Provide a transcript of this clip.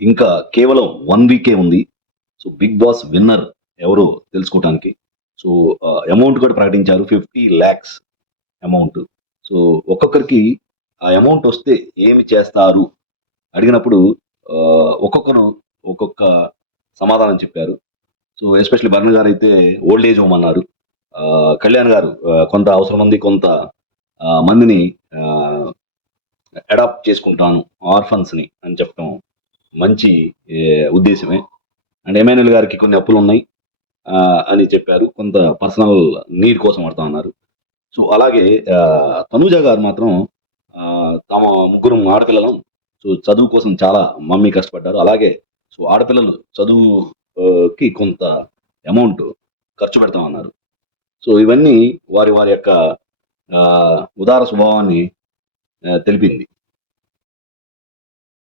ఇంకా కేవలం వన్ వీకే ఉంది. సో బిగ్ బాస్ విన్నర్ ఎవరో తెలుసుకోవటానికి సో అమౌంట్ కూడా ప్రకటించారు. ఫిఫ్టీ ల్యాక్స్ అమౌంట్ సో ఒక్కొక్కరికి ఆ అమౌంట్ వస్తే ఏమి చేస్తారు? అడిగినప్పుడు ఒక్కొక్కరు ఒక్కొక్క సమాధానం చెప్పారు. సో ఎస్పెషల్లీ భరణ్ గారు అయితే ఓల్డ్ ఏజ్ హోమ్ అన్నారు. కళ్యాణ్ గారు కొంత అవసరం ఉంది కొంత మందిని అడాప్ట్ చేసుకుంటాను ఆర్ఫన్స్ని అని చెప్పడం మంచి ఉద్దేశమే. అండ్ ఎమాన్యుల్ గారికి కొన్ని అప్పులు ఉన్నాయి ఆ, అని చెప్పారు. కొంత పర్సనల్ నీడ్ కోసం పడతా ఉన్నారు. సో అలాగే తనూజ గారు మాత్రం ఆ, తమ ముగ్గురు ఆడపిల్లలు సో చదువు కోసం చాలా మమ్మీ కష్టపడ్డారు. అలాగే సో ఆడపిల్లలు చదువుకి కొంత అమౌంట్ ఖర్చు పెడతా ఉన్నారు. సో ఇవన్నీ వారి వారి యొక్క ఆ, ఉదార స్వభావాన్ని తెలిపింది.